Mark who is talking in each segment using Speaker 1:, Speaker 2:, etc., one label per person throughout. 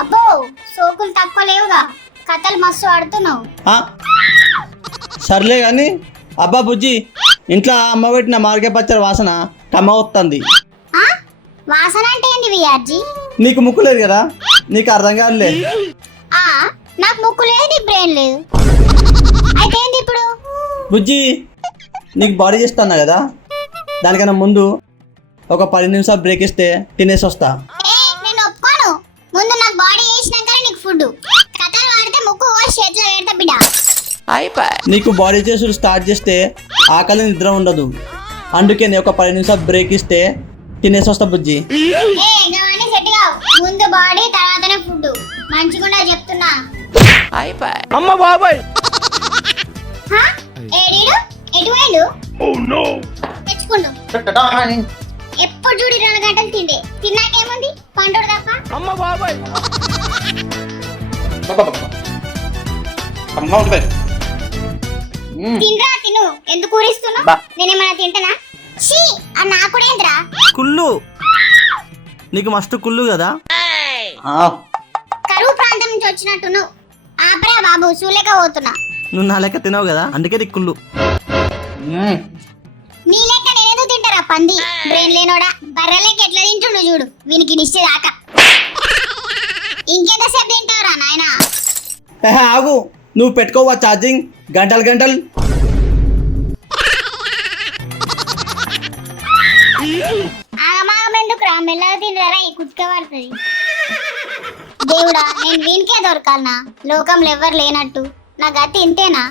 Speaker 1: అబ్బో సోకులు తక్కువ లేవుగా కథలు మస్తు ఆడుతున్నావు.
Speaker 2: ఆ? సర్లే కానీ అబ్బా బుజ్జి ఇంట్లో అమ్మ పెట్టిన మార్కెట్ పచ్చడి వాసన కమ్మ వస్తుంది
Speaker 1: ఆ? వాసన అంటే ఏంది విఆర్జీ
Speaker 2: నీకు ముక్కు లేదు కదా? నీకు అర్థం కాదులే.
Speaker 1: ఆ నాకు ముక్కు లేదు బ్రెయిన్ లేదు. అయితే ఏంది ఇప్పుడు?
Speaker 2: బుజ్జి నీకు బాడీ చేస్తున్నా కదా? దానికన్నా ముందు ఒక పది నిమిషాలు బ్రేక్ ఇస్తే తినేసి వస్తా.
Speaker 1: ఏ నేను ఒప్పుకోను. ముందు నాకు బాడీ నీకు ఫుడ్ కథలు వాడితే ముక్కు కోసి చేతిలో పెడతా బిడ్డ.
Speaker 2: నీకు బాడీ చేసుడు స్టార్ట్ చేస్తే ఆకలి నిద్ర ఉండదు. అందుకే నేను ఒక పది నిమిషాలు బ్రేక్ ఇస్తే తినేసి వస్తా బుజ్జి.
Speaker 1: ముందు బాడీ తర్వాతనే ఫుడ్ మంచిగుండా చెప్తున్నా.
Speaker 3: అమ్మ బాబాయ్?
Speaker 1: ఏడీడు తెచ్చుకుండు. ఎప్పుడు చూడు రెండు గంటలు తిండే తిన్నాకేముంది? పండుడు తప్ప?
Speaker 3: అమ్మ బాబాయ్.
Speaker 1: తినరా తిను. ఎందుకు ఊరిస్తున్నావు?
Speaker 2: బా.
Speaker 1: నేనేమన్నా తింటనా? షీ ఆ నాకుడేంద్రా?
Speaker 2: కుళ్ళు నీకు మస్తు కుళ్ళు కదా?
Speaker 1: కరువు ప్రాంతం నుంచి వచ్చినట్టు నువ్వు ఆపరా బాబు సూలేక పోతున్నా.
Speaker 2: నువ్వు నా లెక్క తినవు కదా? అందుకే నీకు
Speaker 1: పంది. బ్రెయిన్ లేనోడా? బర్రె లెక్క ఎట్లా తింటుండు చూడు. వీనికి నిశ్చయ దాకా. ఇంకెంతసేపు తింటావురా నాయనా?
Speaker 2: ఆగు. నువ్వు పెట్టుకోవా ఛార్జింగ్? గంటలు గంటలు.
Speaker 1: ఆగమాగం ఎందుకు రా మెల్లగా తినరా? ఈ కుక్క పడుతుంది. దేవుడా నేను వీనికే దొరకాలనా? లోకంలో ఎవ్వరు లేనట్టు. నా గతి ఇంతేనా?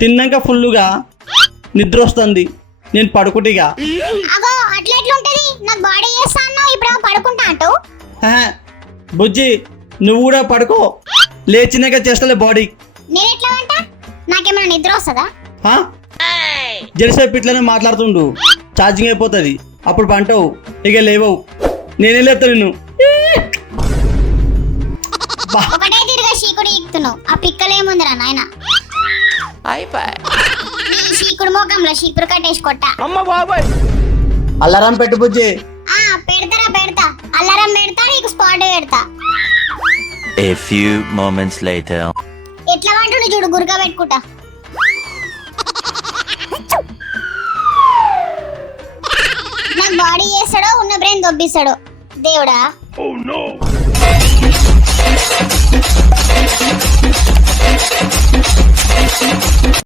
Speaker 2: తిన్నాక ఫుల్లుగా నిద్ర వస్తుంది నేను పడుకుంటిగా. బుజ్జి నువ్వు కూడా పడుకో. లేచినాక చేస్తలే బాడీ.
Speaker 1: నాకేమైనా నిద్ర వస్తుందా?
Speaker 2: జెరిసేపు ఇట్లనే మాట్లాడుతుండు. ఛార్జింగ్ అయిపోతుంది. అప్పుడు పంటవు. ఇక లేవవు. నేనే లేస్తా నిన్ను?
Speaker 1: ఒకటే తిరిగా చీకుడు ఈక్తున్నావు. ఆ పిక్కలేముందిరా నాయన? నీ చీకుడు చీకుడు కట్టేసి కొట్టా.
Speaker 3: అమ్మ బాబాయ్.
Speaker 2: అల్లారం పెట్టు బుజ్జి.
Speaker 1: ఆ పెడతారా పెడతా. అల్లారం పెడతా నీకు స్పాట్ పెడతా.
Speaker 4: A few moments later.
Speaker 1: ఎట్లా వంటుండు చూడు గురక పెట్టుకుంటా. నాకు బాడీ చేస్తాడో ఉన్న బ్రెయిన్ దొబ్బిస్తాడో దేవుడా.
Speaker 3: Oh no.